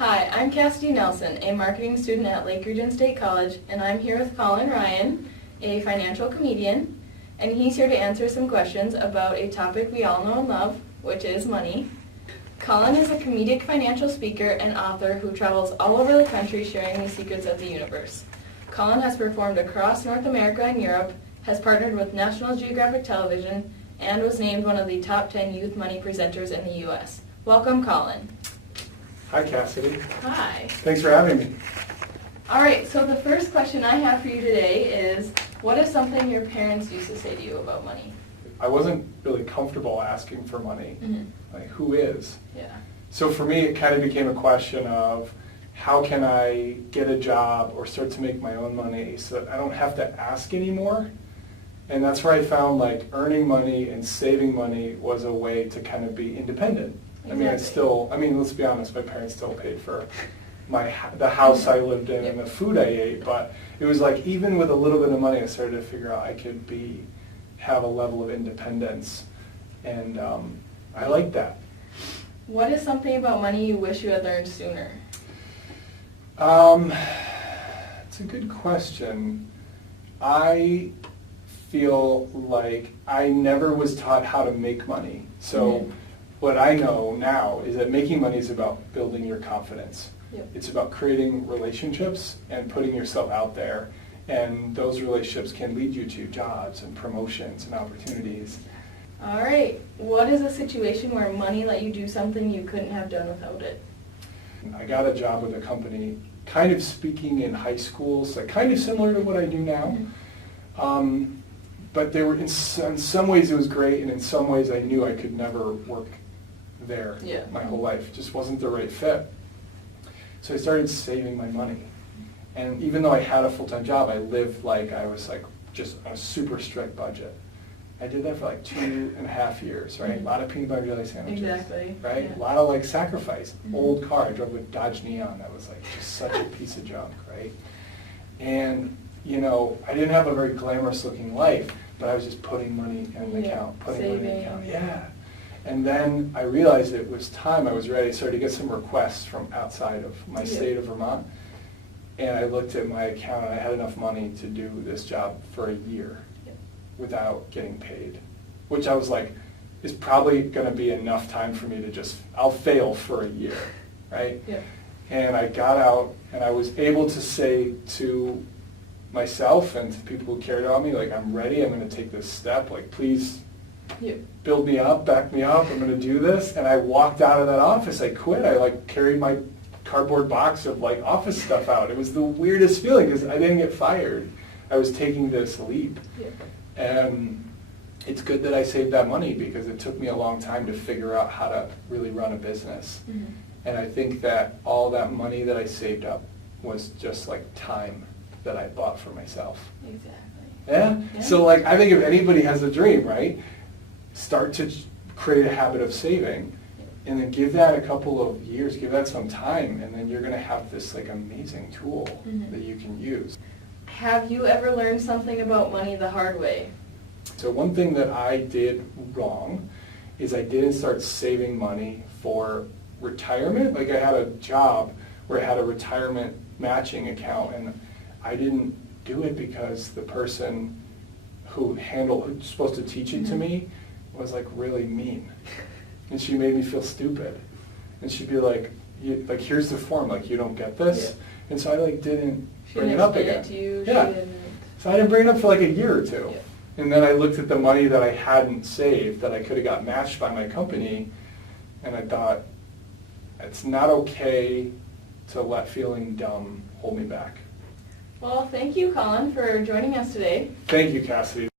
Hi, I'm Cassidy Nelson, a marketing student at Lake Region State College, and I'm here with Colin Ryan, a financial comedian, and he's here to answer some questions about a topic we all know and love, which is money. Colin is a comedic financial speaker and author who travels all over the country sharing the secrets of the universe. Colin has performed across North America and Europe, has partnered with National Geographic Television, and was named one of the top 10 youth money presenters in the U.S. Welcome, Colin. Hi, Cassidy. Hi. Thanks for having me. All right, so the first question I have for you today is, what is something your parents used to say to you about money? I wasn't really comfortable asking for money. Like, who is? Yeah. So for me, it kind of became a question of how can I get a job or start to make my own money so that I don't have to ask anymore? And that's where I found like earning money and saving money was a way to kind of be independent. Exactly. I mean, let's be honest, my parents still paid for the house I lived in and the food I ate, but it was like even with a little bit of money, I started to figure out I could have a level of independence, and I like that. What is something about money you wish you had learned sooner? It's a good question. I feel like I never was taught how to make money. So what I know now is that making money is about building your confidence. Yep. It's about creating relationships and putting yourself out there. And those relationships can lead you to jobs and promotions and opportunities. All right, what is a situation where money let you do something you couldn't have done without it? I got a job with a company kind of speaking in high schools, like kind of similar to what I do now. But they were in some ways it was great, and in some ways I knew I could never work there my whole life. It just wasn't the right fit. So I started saving my money. And even though I had a full-time job, I lived like I was like just on a super strict budget. I did that for like 2.5 years, right? A lot of peanut butter jelly sandwiches. Exactly. Right? Yeah. A lot of like sacrifice. Old car, I drove a Dodge Neon that was like just such a piece of junk, right? And you know, I didn't have a very glamorous looking life, but I was just putting money in the account, putting money in the account. Yeah. And then I realized it was time, I was ready. I started to get some requests from outside of my state of Vermont. And I looked at my account and I had enough money to do this job for a year without getting paid. Which I was like, is probably gonna be enough time for me to just, I'll fail for a year, right? Yeah. And I got out and I was able to say to myself and to people who cared about me, like, I'm ready, I'm gonna take this step, like, please build me up, back me up, I'm gonna do this. And I walked out of that office, I quit, I like carried my cardboard box of like office stuff out. It was the weirdest feeling because I didn't get fired. I was taking this leap. And it's good that I saved that money because it took me a long time to figure out how to really run a business. And I think that all that money that I saved up was just like time that I bought for myself. Exactly. Yeah? So like, I think if anybody has a dream, right, start to create a habit of saving and then give that a couple of years, give that some time, and then you're going to have this like amazing tool that you can use. Have you ever learned something about money the hard way? So one thing that I did wrong is I didn't start saving money for retirement. Like I had a job where I had a retirement matching account, and I didn't do it because the person who's supposed to teach it to me was like really mean. And she made me feel stupid. And she'd be like, here's the form, like you don't get this. And so I like didn't bring it up again. So I didn't bring it up for like a year or two. And then I looked at the money that I hadn't saved that I could have got matched by my company, and I thought, it's not okay to let feeling dumb hold me back. Well, thank you, Colin, for joining us today. Thank you, Cassidy.